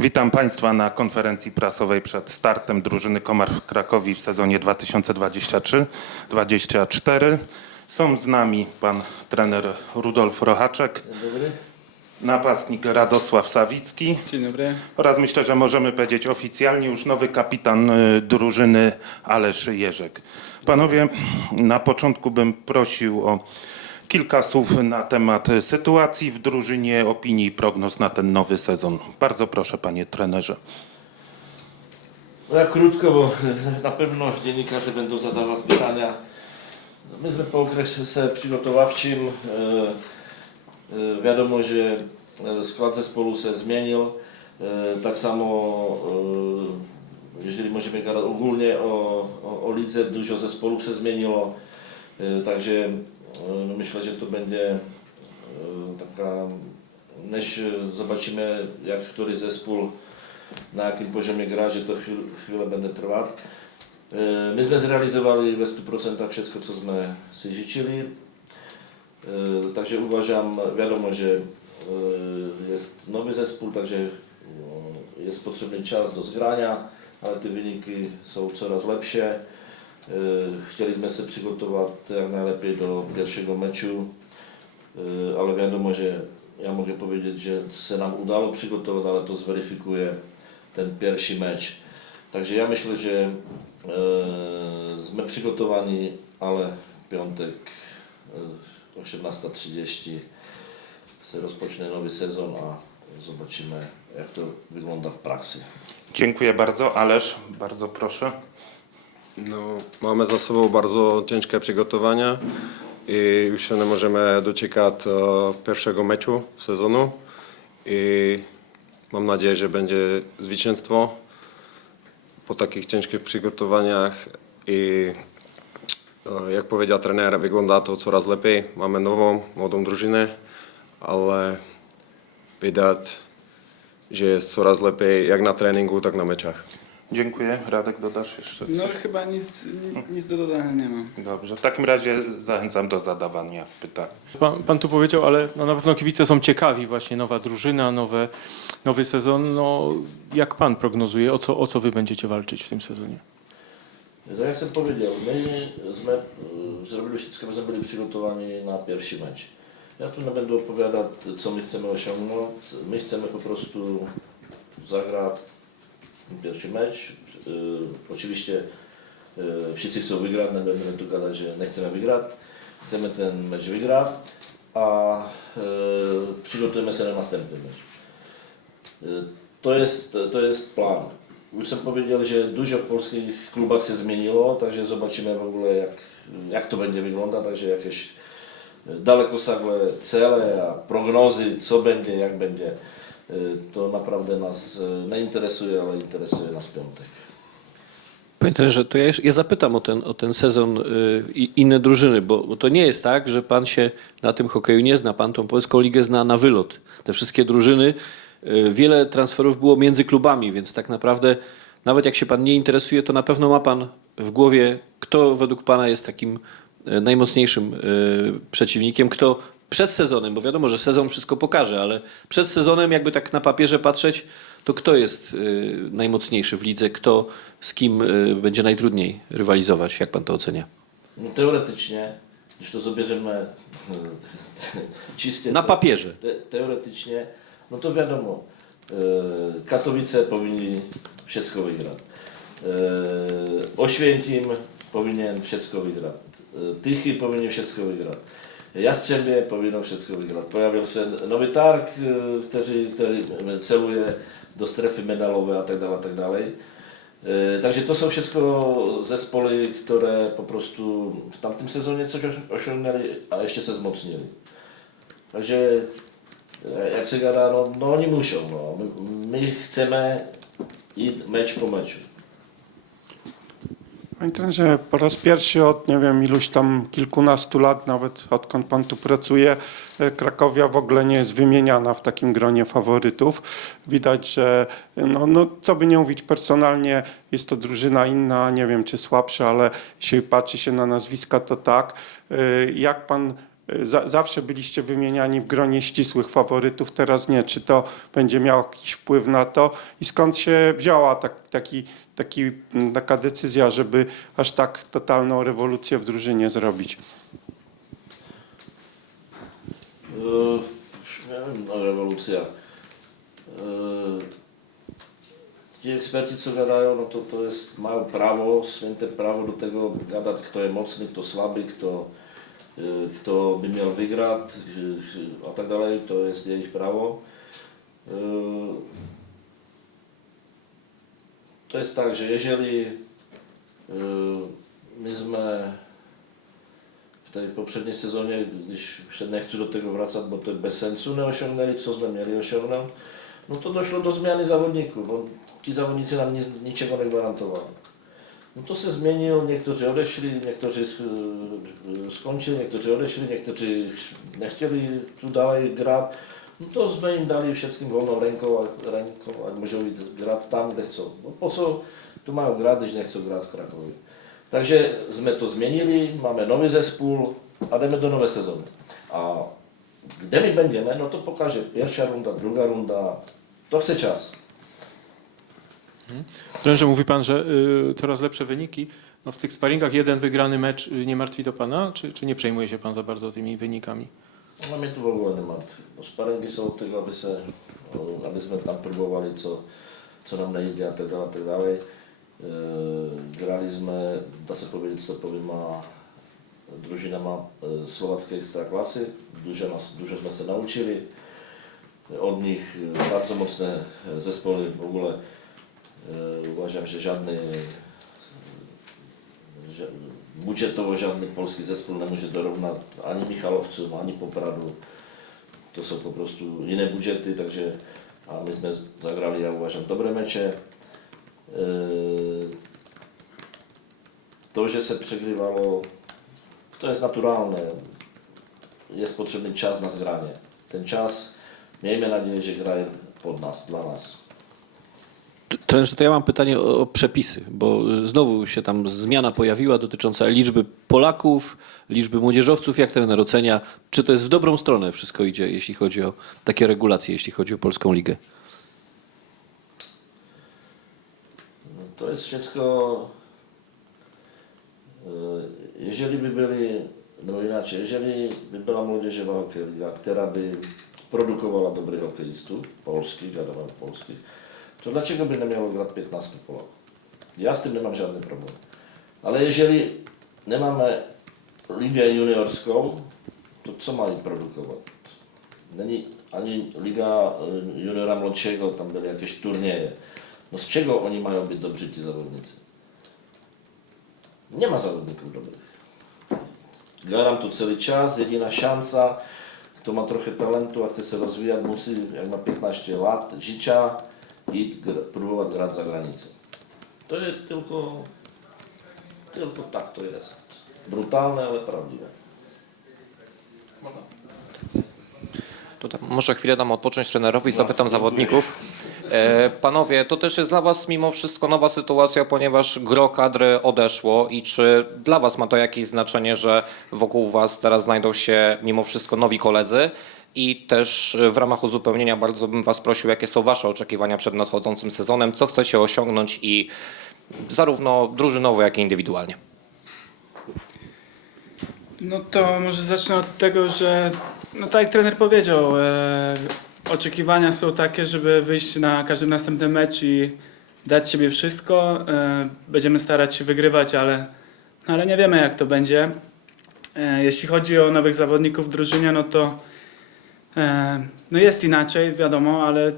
Witam Państwa na konferencji prasowej przed startem drużyny Komar w Krakowie w sezonie 2023-2024. Są z nami pan trener Rudolf Rochaczek, napastnik Radosław Sawicki Dzień dobry. oraz myślę, że możemy powiedzieć oficjalnie już nowy kapitan y, drużyny Alesz Jerzek. Panowie, na początku bym prosił o kilka słów na temat sytuacji w drużynie, opinii i prognoz na ten nowy sezon. Bardzo proszę panie trenerze. No ja krótko, bo na pewno dziennikarze będą zadawać pytania. Myśmy po okresie przygotowawczym, e, e, wiadomo, że e, skład zespołu się zmienił. Tak samo, jeżeli możemy gadać ogólnie o, o, o lidze, dużo zespołów się zmieniło. Także no myślę, że to będzie e, taka, než zobaczymy jak który zespół na jakim poziomie gra, że to chwil, chwilę będzie trwać. E, My jsme zrealizovali ve 100% wszystko, co jsme si. E, Takže uważam, wiadomo, że e, jest nowy zespół, także e, jest potrzebny czas do zgrania, ale te wyniki są coraz lepsze. E, Chcieliśmy się przygotować jak najlepiej do pierwszego meczu, e, ale wiadomo, że ja mogę powiedzieć, że się nam udało przygotować, ale to zweryfikuje ten pierwszy mecz. Także ja myślę, że e, sme przygotowani, ale piątek e, 18.30 się rozpocznie nowy sezon, a zobaczymy jak to wygląda w praxi. Dziękuję bardzo. Ależ, bardzo proszę. No, mamy za sobą bardzo ciężkie przygotowania i już się nie możemy doczekać e, pierwszego meczu w sezonu i mam nadzieję, że będzie zwycięstwo po takich ciężkich przygotowaniach i e, jak powiedział trener, wygląda to coraz lepiej. Mamy nową, młodą drużynę, ale widać, że jest coraz lepiej jak na treningu, tak na meczach. Dziękuję. Radek, dodasz jeszcze No coś? chyba nic, ni- nic do dodania nie mam. Dobrze. W takim razie zachęcam do zadawania pytań. Pan, pan tu powiedział, ale no na pewno kibice są ciekawi, właśnie nowa drużyna, nowe, nowy sezon. No, jak pan prognozuje, o co, o co wy będziecie walczyć w tym sezonie? Tak jak jsem powiedział, my jsme e, zrobili wszystko, aby byli przygotowani na pierwszy mecz. Ja tu nie będę opowiadać, co my chcemy osiągnąć. My chcemy po prostu zagrać pierwszy mecz. E, Oczywiście e, wszyscy chcą wygrać, nie będziemy tu gadać, że nie chcemy wygrać. Chcemy ten mecz wygrać, a e, przygotujemy się na następny mecz. To jest, to jest plan. Już jsem powiedział, że dużo w polskich klubach się zmieniło, także zobaczymy w ogóle jak, jak to będzie wyglądać, także jakieś dalekosáhle cele a prognozy, co będzie, jak będzie, e, to naprawdę nas e, nie interesuje, ale interesuje nas piątek. Panie trenerze, to ja, ja zapytam o ten, o ten sezon y, i inne drużyny, bo, bo to nie jest tak, że pan się na tym hokeju nie zna. Pan tą polską ligę zna na wylot. Te wszystkie drużyny, wiele transferów było między klubami, więc tak naprawdę nawet jak się pan nie interesuje, to na pewno ma pan w głowie, kto według pana jest takim najmocniejszym y, przeciwnikiem, kto przed sezonem, bo wiadomo, że sezon wszystko pokaże, ale przed sezonem jakby tak na papierze patrzeć, to kto jest y, najmocniejszy w lidze, kto z kim będzie najtrudniej rywalizować, jak pan to ocenia? No, teoretycznie, jeśli to zabierzemy czyste Na papierze. te, teoretycznie, no to wiadomo, e, Katowice powinni wszystko wygrać. E, Oświęcim powinien wszystko wygrać. E, Tychy powinien wszystko wygrać. Jastrzębie powinno wszystko wygrać. Pojawił się nowy targ, e, który, który celuje do strefy medalowej a tak dalej, a tak dalej. E, Takže to są wszystko zespoły, które po prostu w tamtym sezonie coś osiągnęli, a jeszcze się wzmocnili. Takže jak się gada, no, no oni muszą. No. My, my chcemy iść mecz po meczu. Panie trenerze, po raz pierwszy od nie wiem iluś tam kilkunastu lat, nawet odkąd pan tu pracuje, e, Krakowia w ogóle nie jest wymieniana w takim gronie faworytów. Widać, że no, no, co by nie mówić personalnie, jest to drużyna inna, nie wiem czy słabsza, ale jeśli patrzy się na nazwiska, to tak. E, Jak pan za, zawsze byliście wymieniani w gronie ścisłych faworytów, teraz nie. Czy to będzie miało jakiś wpływ na to i skąd się wzięła tak, taki, taki, taka decyzja, żeby aż tak totalną rewolucję w drużynie zrobić? Wiem, no rewolucja. Yy, Ci eksperci, co gadają, no to, to jest, mają prawo, święte prawo do tego gadać, kto jest mocny, kto słaby, kto, yy, kto by miał wygrać, a tak dalej, to jest ich prawo. Yy, To jest tak, że jeżeli yy, myśmy w tej poprzedniej sezonie, gdyż się nie chcę do tego wracać, bo to bez sensu, nie osiągnęli, co sme mieli osiągnąć, no to doszło do zmiany zawodników, bo ci zawodnicy nam nic, niczego nie gwarantowali. No to się zmieniło, niektórzy odeszli, niektórzy sk- y, skończyli, niektórzy odeszli, niektórzy nie chcieli tu dalej grać. No to im dali wszystkim wolną ręką, a, ręką, a może grać tam, gdzie chcą. No po co tu mają grać, gdyż nie chcą grać w Krakowie. Takže sme to zmenili, máme nový zespół, a jdeme do nové sezóny. A kde my będziemy, no to pokaże pierwsza runda, druga runda, to chce czas. Trenerze, mówi pan, że y, coraz lepsze wyniki. No w tych sparingach jeden wygrany mecz y, nie martwi to pana, czy, czy nie przejmuje się pan za bardzo tymi wynikami? No mnie tu w ogóle nie martwi. No, sparingi są od tego, aby, se, o, aby sme tam próbowali, co, co nam nie idzie a tak dalej, a tak dalej. Yy, grali sme, dá sa povedať, co poviem, má družina má e, slovacké ekstraklasy, dużo, nas, dużo sme sa naučili. Od nich e, bardzo mocné e, zespoły w ogóle e, uważam, że żadny że budżetowo żadny polski zespół nie może dorównać ani Michalowcom, ani Popradu. To są po prostu inne budżety, także a my sme zagrali, ja uważam, dobre mecze. Yy, To, że się przegrywało, to jest naturalne. Jest potrzebny czas na zgranie. Ten czas, miejmy nadzieję, że grają pod nas, dla nas. Trenerze, to ja mam pytanie o, przepisy, bo znowu się tam zmiana pojawiła dotycząca liczby Polaków, liczby młodzieżowców. Jak trener ocenia, czy to jest w dobrą stronę wszystko idzie, jeśli chodzi o takie regulacje, jeśli chodzi o Polską Ligę? No to jest wszystko, e, jeżeli by byli, no inaczej, jeżeli by była młodzieżowa hokejliga, która by produkowała dobrych hokejistów, polskich, wiadomo, polskich, to dlaczego by nie miało grać 15 Polaków? Ja z tym nie mam żadny problem. Ale jeżeli nie mamy ligę juniorską, to co mają produkować? Není ani liga e, juniora młodszego, tam były jakieś turnieje. No z czego oni mają być dobrzy ci zawodnicy? Nie ma zawodników dobrych. Tu cały czas, jedyna szansa, kto ma trochę talentu, a chce się rozwijać, musi, jak ma 15 lat życia, i gr- próbować grać za granicę. To jest tylko, tylko tak to jest. Brutalne, ale prawdziwe. Tutaj może chwilę dam odpocząć trenerowi i zapytam zawodników. E, Panowie, to też jest dla Was mimo wszystko nowa sytuacja, ponieważ gro kadry odeszło i czy dla Was ma to jakieś znaczenie, że wokół Was teraz znajdą się mimo wszystko nowi koledzy? I też e, w ramach uzupełnienia bardzo bym Was prosił, jakie są Wasze oczekiwania przed nadchodzącym sezonem, co chcecie osiągnąć i zarówno drużynowo, jak i indywidualnie. No to może zacznę od tego, że no tak jak trener powiedział, e, oczekiwania są takie, żeby wyjść na każdy następny mecz i dać z siebie wszystko. E, będziemy starać się wygrywać, ale, no ale nie wiemy jak to będzie. E, jeśli chodzi o nowych zawodników w drużynie, no to no jest inaczej, wiadomo, ale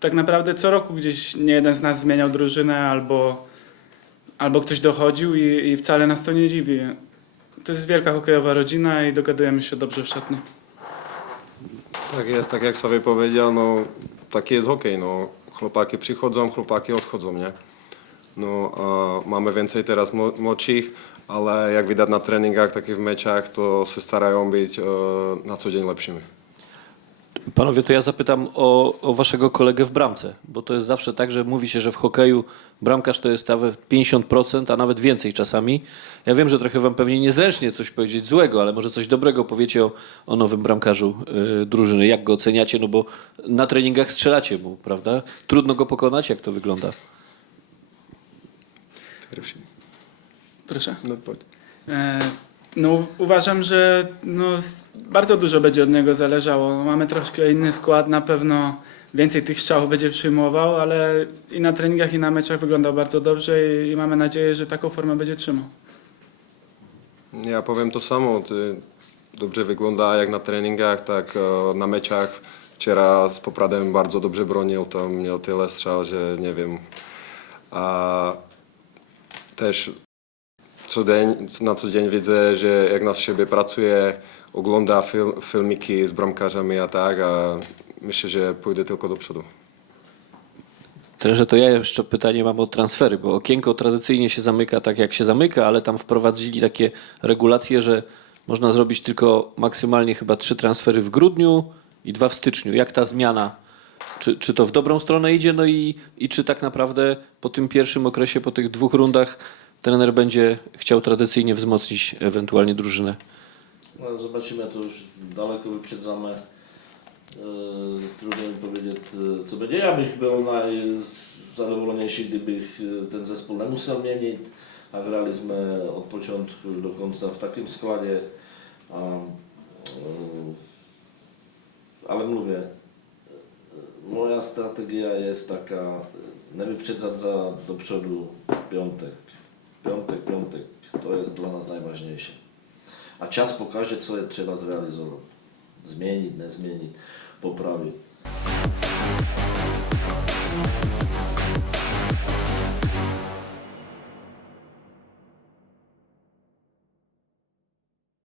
tak naprawdę co roku gdzieś nie jeden z nas zmieniał drużynę albo, albo ktoś dochodził i, i wcale nas to nie dziwi. To jest wielka hokejowa rodzina i dogadujemy się dobrze w szatni. Tak jest, tak jak sobie powiedział, no taki jest hokej, no chłopaki przychodzą, chłopaki odchodzą, nie? No a mamy więcej teraz mło- młodszych, ale jak widać na treningach, takich w meczach, to się starają być e, na co dzień lepszymi. Panowie, to ja zapytam o, o waszego kolegę w bramce, bo to jest zawsze tak, że mówi się, że w hokeju bramkarz to jest nawet 50%, a nawet więcej czasami. Ja wiem, że trochę wam pewnie niezręcznie coś powiedzieć złego, ale może coś dobrego powiecie o, o nowym bramkarzu y, drużyny. Jak go oceniacie? No bo na treningach strzelacie mu, prawda? Trudno go pokonać? Jak to wygląda? Proszę. No, powiedz. E, No, uważam, że no, bardzo dużo będzie od niego zależało. Mamy troszkę inny skład, na pewno więcej tych strzałów będzie przyjmował, ale i na treningach, i na meczach wyglądał bardzo dobrze i, i mamy nadzieję, że taką formę będzie trzymał. Ja powiem to samo. Ty dobrze wygląda jak na treningach, tak e, na meczach. Wczoraj z Popradem bardzo dobrze bronił, tam miał tyle strzał, że nie wiem. A też co dzień, na co dzień widzę, że jak na siebie pracuje, ogląda film, filmiki z bramkarzami, a tak, a myślę, że pójdę tylko do przodu. Trenerze, to ja jeszcze pytanie mam o transfery, bo okienko tradycyjnie się zamyka tak, jak się zamyka, ale tam wprowadzili takie regulacje, że można zrobić tylko maksymalnie chyba trzy transfery w grudniu i dwa w styczniu. Jak ta zmiana? Czy, czy to w dobrą stronę idzie? No i, i czy tak naprawdę po tym pierwszym okresie, po tych dwóch rundach trener będzie chciał tradycyjnie wzmocnić ewentualnie drużynę? No, zobaczymy, to już daleko wyprzedzamy. Yy, trudno mi powiedzieć, yy, co będzie. Ja bych był najzadowoloniejszy, gdyby yy, ten zespół nie musiał mienić. A graliśmy od początku do końca w takim składzie. Ale mówię, moja strategia jest taka, nie wyprzedzać za do przodu w piątek. Piątek, piątek, to jest dla nas najważniejsze. A czas pokaże, co trzeba zrealizować. Zmienić, nie zmienić, poprawić.